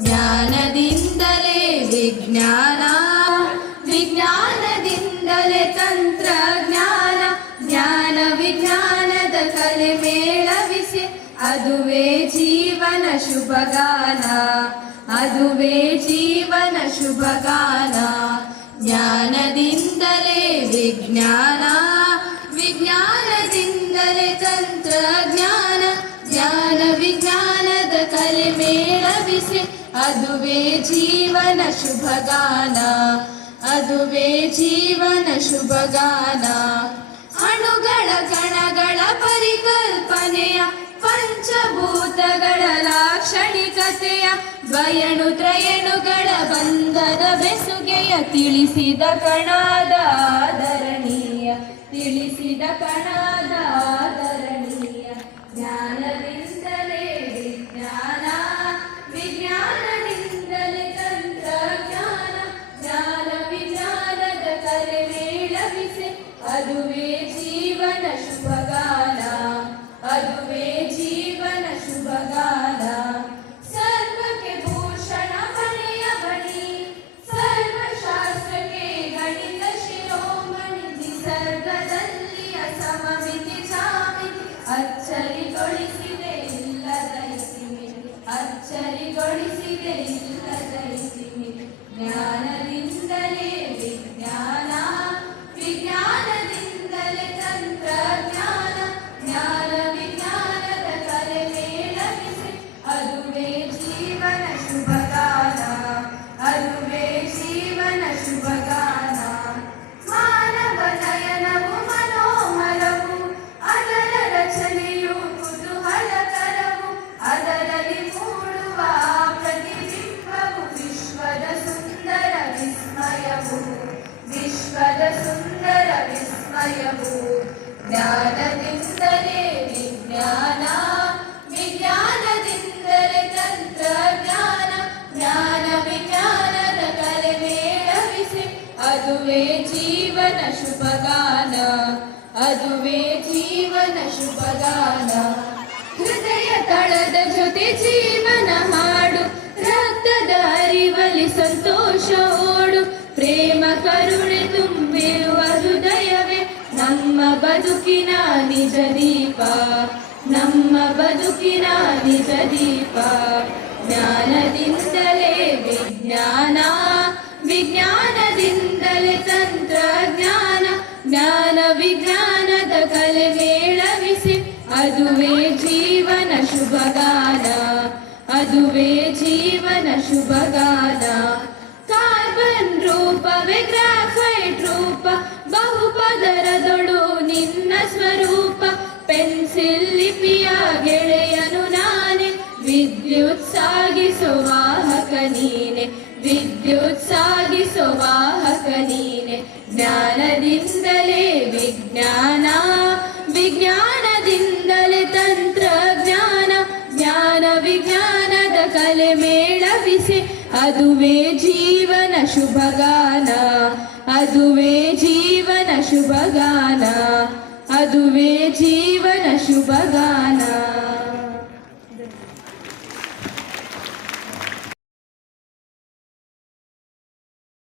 ಜ್ಞಾನದಿಂದಲೇ ವಿಜ್ಞಾನ, ವಿಜ್ಞಾನದಿಂದಲೇ ತಂತ್ರಜ್ಞಾನ, ಜ್ಞಾನ ವಿಜ್ಞಾನದ ಕಲೆ ಮೇಳವಿಸಿ ಅದುವೇ ಜೀವನ ಶುಭಗಾನ, ಅದುವೇ ಜೀವನ ಶುಭಗಾನ. ಜ್ಞಾನದಿಂದಲೇ ವಿಜ್ಞಾನ, ವಿಜ್ಞಾನದಿಂದಲೇ ತಂತ್ರಜ್ಞಾನ, ಜ್ಞಾನ ವಿಜ್ಞಾನದ ಕಲೆ ಮೇಳವಿಸಿ ಅದುವೇ ಜೀವನ ಶುಭಗಾನ, ಅದುವೇ ಜೀವನ ಶುಭಗಾನ. ಅಣುಗಳ ಕಣಗಳ ಪರಿಕಲ್ಪನೆಯ ಪಂಚಭೂತಗಳ ಲಾಕ್ಷಣಿಕತೆಯ ದ್ವಯಣು ತ್ರಯಣುಗಳ ಬಂಧದ ಬೆಸುಗೆಯ ತಿಳಿಸಿದ ಕಣಾದ ಆದರಣೀಯ, ತಿಳಿಸಿದ ಕಣಾದ ಆದರಣೀಯ. ಜ್ಞಾನದಿಂದಲೇ ವಿಜ್ಞಾನ, ವಿಜ್ಞಾನದಿಂದಲೇ ತಂತ್ರಜ್ಞಾನ, ಜ್ಞಾನ ವಿಜ್ಞಾನದ ಕಲೆ ಮೇಳವಿಸಿ ಅದುವೇ ಜೀವನ ಶುಭಗಾನ, ಅದುವೇ ಜೀವನ ಶುಭಗಾನ. ಸರ್ವಕ್ಕೆ ಭೂಷಣ ಬಣೆಯ ಬಣಿ, ಸರ್ವಶಾಸ್ತ್ರಕ್ಕೆ ಗಣಿತ ಶಿರೋಮಣಿ, ನಿಸರ್ಗದಲ್ಲಿಯ ಸಮಮಿತಿ ಜಾಮಿತಿ ಅಚ್ಚರಿಗೊಳಿಸಿದೆ ಇಲ್ಲದ ಇತಿಮಿತಿ, ಅಚ್ಚರಿಗೊಳಿಸಿದೆ ಇಲ್ಲದ ಇತಿಮಿತಿ. ಜ್ಞಾನದಿಂದಲೇ ವಿಜ್ಞಾನ, ವಿಜ್ಞಾನದಿಂದಲೇ ತಂತ್ರಜ್ಞಾನ, ಜ್ಞಾನ ವಿಜ್ಞಾನದ ಕಲೆ ಮೇಳವಿಸಿ ಅದುವೇ ಜೀವನ ಶುಭಗಾನ, ಅದುವೇ ಜೀವನ ಶುಭಗಾನ. ಮಾನವ ನಯನವು ಮನೋಹರವು, ಅದರ ರಚನೆಯು ಕುತೂಹಲಕರವು, ಅದರಲ್ಲಿ ಮೂಡುವ ಪ್ರತಿಬಿಂಬವು ವಿಶ್ವದ ಸುಂದರ ವಿಸ್ಮಯವು, ವಿಶ್ವದ ಸುಂದರ ವಿಸ್ಮಯವು. ಜ್ಞಾನದಿಂದಲೇ ವಿಜ್ಞಾನ, ವಿಜ್ಞಾನದಿಂದಲೇ ತಂತ್ರಜ್ಞಾನ, ಜ್ಞಾನ ವಿಜ್ಞಾನದ ಕಲೆ ಮೇಳವಿಸಿ ಅದುವೇ ಜೀವನ ಶುಭಗಾನ, ಅದುವೇ ಜೀವನ ಶುಭಗಾನ. ಹೃದಯ ತಳದ ಜೊತೆ ಜೀವನ ಹಾಡು, ರಕ್ತದ ಅರಿವಲಿ ಸಂತೋಷ ಓಡು, ಪ್ರೇಮ ಕರುಣೆ ತುಂಬಿರುವ ಹೃದಯವೇ ನಮ್ಮ ಬದುಕಿನ ನಿಜ ದೀಪ, ನಮ್ಮ ಬದುಕಿನ ನಿಜ ದೀಪ. ಜ್ಞಾನದಿಂದಲೇ ವಿಜ್ಞಾನ, ವಿಜ್ಞಾನದಿಂದಲೇ ತಂತ್ರಜ್ಞಾನ, ಜ್ಞಾನ ವಿಜ್ಞಾನದ ಕಲೆ ಮೇಳವಿಸಿ ಅದುವೇ ಜೀವನ ಶುಭಗಾನ, ಅದುವೇ ಜೀವನ ಶುಭಗಾನ. ಕಾರ್ಬನ್ ರೂಪವೇ ಗ್ರಾಫೈಟ್ ರೂಪ, ಬಹುಪದರದೊಳು ನಿನ್ನ ಸ್ವರೂಪ, ಪೆನ್ಸಿಲ್ ಲಿಪಿಯ ಗೆಳೆಯನು ನಾನೇ, ವಿದ್ಯುತ್ ಸಾಗಿಸೋ ವಾಹಕ ನೀನೆ, ವಿದ್ಯುತ್ ಸಾಗಿಸೋ ವಾಹಕ ನೀನೆ. ಜ್ಞಾನದಿಂದಲೇ ವಿಜ್ಞಾನ, ವಿಜ್ಞಾನದಿಂದಲೇ ತಂತ್ರಜ್ಞಾನ, ಜ್ಞಾನ ವಿಜ್ಞಾನದ ಕಲೆ ಮೇಳವಿಸಿ ಅದುವೇ ಜೀವನ ಶುಭಗಾನ, ಅದುವೇ ಜೀವನ ಶುಭಗಾನ, ಅದುವೇ ಜೀವನ ಶುಭಗಾನ.